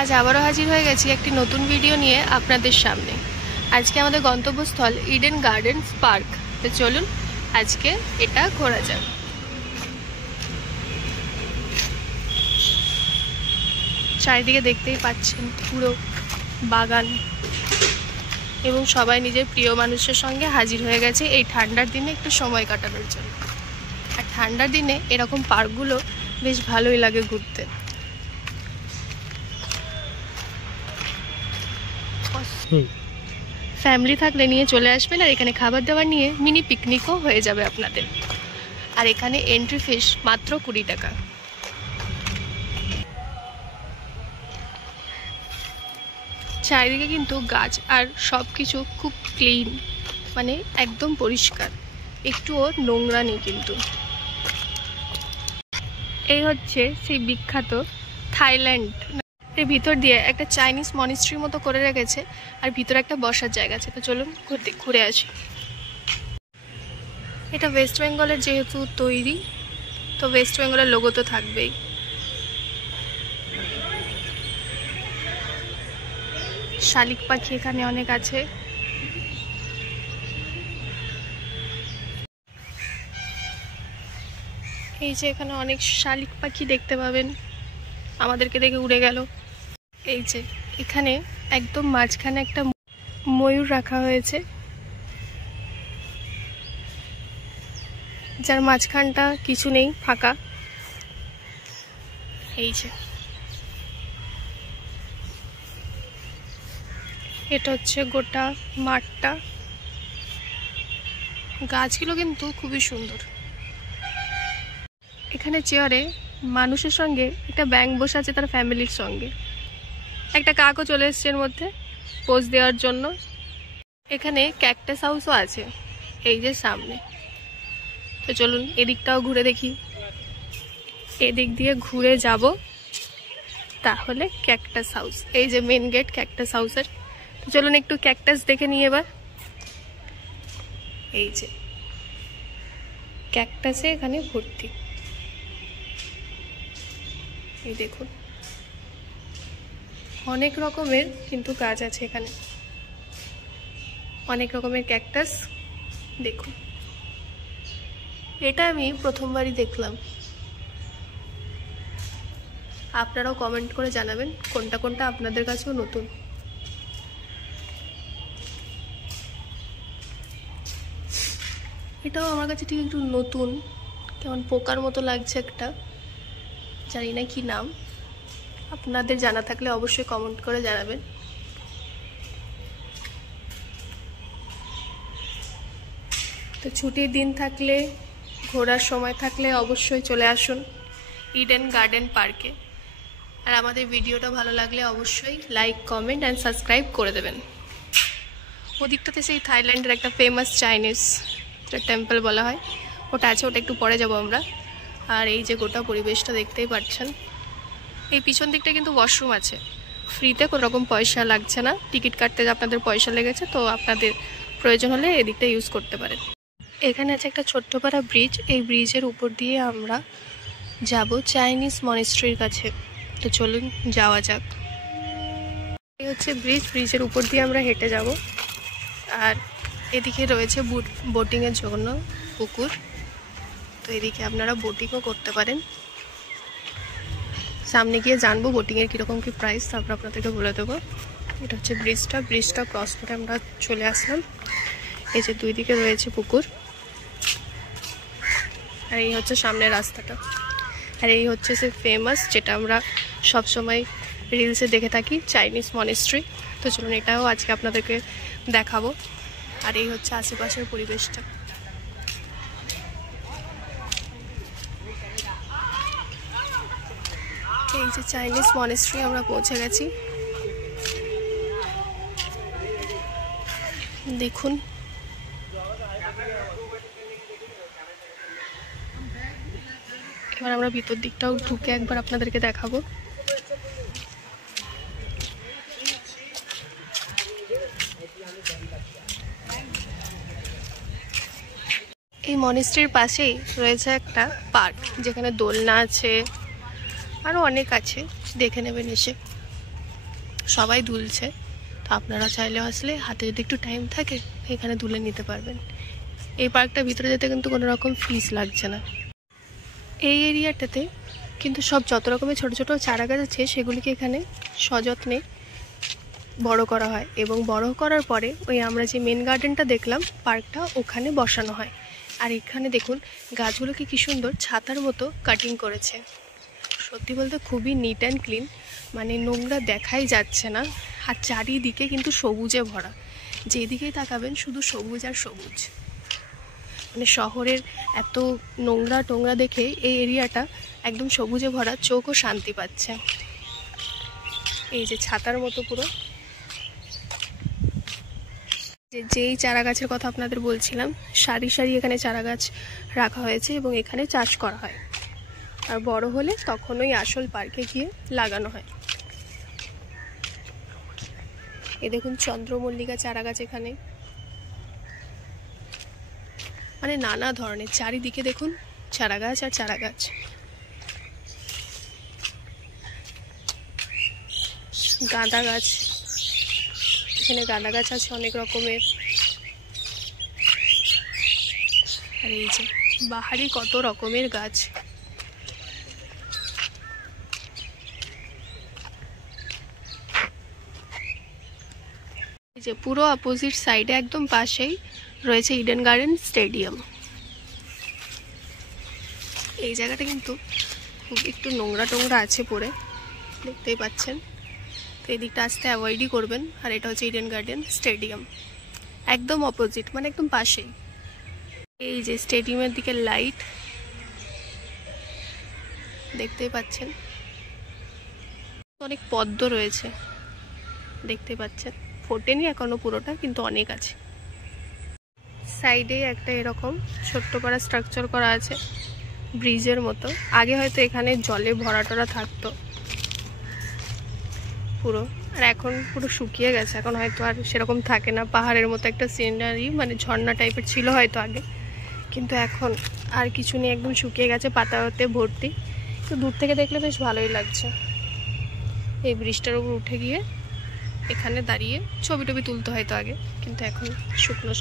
আজ আবারও হাজির হয়ে গেছি একটি নতুন ভিডিও নিয়ে আপনাদের সামনে। আজকে আমাদের গন্তব্যস্থল ইডেন গার্ডেন্স পার্ক। তো চলুন আজকে এটা ঘোরা যাক। চারিদিকে দেখতেই পাচ্ছেন পুরো বাগান, এবং সবাই নিজের প্রিয় মানুষের সঙ্গে হাজির হয়ে গেছে এই ঠান্ডার দিনে একটু সময় কাটানোর জন্য। আর ঠান্ডার দিনে এরকম পার্কগুলো বেশ ভালোই লাগে ঘুরতে। ফ্যামিলি থাকলে নিয়ে চলে আসবেন, আর এখানে খাবার দাবার নিয়ে মিনি পিকনিকও হয়ে যাবে আপনাদের। আর এখানে এন্ট্রি ফিস মাত্র 20 টাকা। চারিদিকে কিন্তু গাছ আর সব কিছু খুব ক্লিন, মানে একদম পরিষ্কার, একটুও নোংরা নেই কিন্তু। এই হচ্ছে সেই বিখ্যাত থাইল্যান্ড। এর ভিতর দিয়ে একটা চাইনিজ মনিস্ট্রির মতো করে রেখেছে, আর ভিতরে একটা বসার জায়গা আছে। তো চলুন ঘুরে আসি। এটা ওয়েস্ট বেঙ্গলের যেহেতু তৈরি, তো ওয়েস্ট বেঙ্গলের লোগো তো থাকবেই। শালিক পাখি এখানে অনেক আছে। এই যে এখানে অনেক শালিক পাখি দেখতে পাবেন, আমাদেরকে দেখে উড়ে গেল। এই যে এখানে একদম মাঝখানে একটা ময়ূর রাখা হয়েছে, যার মাঝখানটা কিছু নেই, ফাঁকা। এই যে এটা হচ্ছে গোটা মাঠটা। গাছগুলো কিন্তু খুবই সুন্দর। এখানে চেয়ারে মানুষের সঙ্গে একটা ব্যাঙ বসে আছে তার ফ্যামিলির সঙ্গে। একটা কাকও চলে এসছে এর মধ্যে পোজ দেওয়ার জন্য। এখানে ক্যাকটাস হাউসও আছে এই যে সামনে। তো চলুন এদিকটাও ঘুরে দেখি। এদিক দিয়ে ঘুরে যাব, তাহলে ক্যাকটাস হাউস, এই যে মেন গেট ক্যাকটাস হাউসের। তো চলুন একটু ক্যাকটাস দেখে নিই এবার। এই যে ক্যাকটাসে এখানে ভর্তি, এই দেখুন অনেক রকমের কিন্তু গাছ আছে এখানে, অনেক রকমের ক্যাকটাস। দেখুন এটা আমি প্রথমবারই দেখলাম। আপনারাও কমেন্ট করে জানাবেন কোনটা কোনটা আপনাদের কাছেও নতুন। এটাও আমার কাছে ঠিক একটু নতুন, কেমন পোকার মতো লাগছে একটা, জানি না কি নাম। আপনাদের জানা থাকলে অবশ্যই কমেন্ট করে জানাবেন। তো ছুটির দিন থাকলে, ঘোরার সময় থাকলে অবশ্যই চলে আসুন ইডেন গার্ডেন পার্কে। আর আমাদের ভিডিওটা ভালো লাগলে অবশ্যই লাইক, কমেন্ট অ্যান্ড সাবস্ক্রাইব করে দেবেন। ওদিকটাতে সেই থাইল্যান্ডের একটা ফেমাস চাইনিজ টেম্পল বলা হয়, ওটা আছে, ওটা একটু পরে যাব আমরা। আর এই যে গোটা পরিবেশটা দেখতেই পাচ্ছেন। এই পিছন দিকটা কিন্তু ওয়াশরুম আছে, ফ্রিতে, কোনো রকম পয়সা লাগছে না। টিকিট কাটতে আপনাদের পয়সা লেগেছে, তো আপনাদের প্রয়োজন হলে এদিকটা ইউজ করতে পারেন। এখানে আছে একটা ছোট্ট পাড়া ব্রিজ, এই ব্রিজের উপর দিয়ে আমরা যাব চাইনিজ মনিস্ট্রির কাছে। তো চলুন যাওয়া যাক। এই হচ্ছে ব্রিজ, ব্রিজের উপর দিয়ে আমরা হেঁটে যাব। আর এদিকে রয়েছে বোটিংয়ের জন্য পুকুর, তো এদিকে আপনারা বোটিংও করতে পারেন। সামনে গিয়ে জানবো বোটিংয়ের কীরকম কী প্রাইস, তারপর আপনাদেরকে বলে দেবো। এটা হচ্ছে ব্রিজটা ক্রস করে আমরা চলে আসলাম। এই যে দুই দিকে রয়েছে পুকুর, আর এই হচ্ছে সামনের রাস্তাটা। আর এই হচ্ছে সে ফেমাস, যেটা আমরা সবসময় রিলসে দেখে থাকি, চাইনিজ মনিস্ট্রি। তো চলুন এটাও আজকে আপনাদেরকে দেখাবো। আর এই হচ্ছে আশেপাশের পরিবেশটা। এই যে চাইনিজ মনিস্ট্রি আমরা পৌঁছে গেছি, দেখুন। এবার আমরা ভিতর দিকটাও ঢুকে একবার আপনাদেরকে দেখাবো। এই মনিস্ট্রির পাশেই রয়েছে একটা পার্ক, যেখানে দোলনা আছে, আরও অনেক আছে, দেখে নেবেন এসে। সবাই দুলছে। তো আপনারা চাইলে আসলে হাতে যদি একটু টাইম থাকে এখানে দুলে নিতে পারবেন। এই পার্কটার ভিতরে যেতে কিন্তু কোনো রকম ফিস লাগছে না। এই এরিয়াটাতে কিন্তু সব যত রকমের ছোট ছোট চারা গাছ আছে সেগুলিকে এখানে সযত্নে বড় করা হয়, এবং বড় করার পরে ওই আমরা যে মেন গার্ডেনটা দেখলাম পার্কটা, ওখানে বসানো হয়। আর এখানে দেখুন গাছগুলোকে কি সুন্দর ছাতার মতো কাটিং করেছে। সত্যি বলতে খুবই নিট অ্যান্ড ক্লিন, মানে নোংরা দেখাই যাচ্ছে না। আর চারিদিকে কিন্তু সবুজে ভরা, যেদিকেই তাকাবেন শুধু সবুজ আর সবুজ। মানে শহরের এত নোংরা টোংরা দেখে এই এরিয়াটা একদম সবুজে ভরা, চোখও শান্তি পাচ্ছে। এই যে ছাতার মতো পুরো, যেই চারা গাছের কথা আপনাদের বলছিলাম, সারি সারি এখানে চারা গাছ রাখা হয়েছে এবং এখানে চাষ করা হয়। আর বড় হলে তখন ওই আসল পার্কে গিয়ে লাগানো হয়। এই দেখুন চন্দ্রমল্লিকা চারা গাছ এখানে, মানে নানা ধরনের চারিদিকে দেখুন চারা গাছ আর চারা গাছ। গাঁদা গাছ, এখানে গাঁদা গাছ আছে অনেক রকমের। আর এই যে বাহারি কত রকমের গাছ। এই যে পুরো অপোজিট সাইডে একদম পাশেই রয়েছে ইডেন গার্ডেন স্টেডিয়াম। এই জায়গাটা কিন্তু খুব একটু নোংরা টোংরা আছে পড়ে, দেখতেই পাচ্ছেন। তো এই দিকটা আসতে অ্যাভয়েডই করবেন। আর এটা হচ্ছে ইডেন গার্ডেন স্টেডিয়াম, একদম অপোজিট, মানে একদম পাশেই। এই যে স্টেডিয়ামের দিকে লাইট দেখতেই পাচ্ছেন, অনেক পদ্ম রয়েছে দেখতে পাচ্ছেন। ফোটেনি এখনো পুরোটা, কিন্তু অনেক আছে। সাইডে একটা এরকম ছোট্ট করা স্ট্রাকচার করা আছে ব্রিজের মতো। আগে হয়তো এখানে জলে ভরা টরা থাকতো পুরো, আর এখন পুরো শুকিয়ে গেছে। এখন হয়তো আর সেরকম থাকে না, পাহাড়ের মতো একটা সিনারি, মানে ঝর্ণা টাইপের ছিল হয়তো আগে, কিন্তু এখন আর কিছু নেই, একদম শুকিয়ে গেছে, পাতাতে ভর্তি। তো দূর থেকে দেখলে বেশ ভালোই লাগছে। এই ব্রিজটার উপর উঠে গিয়ে এখানে দাঁড়িয়ে ছবি টবি তুলতে হয়তো আগে, কিন্তু এখন শুকনো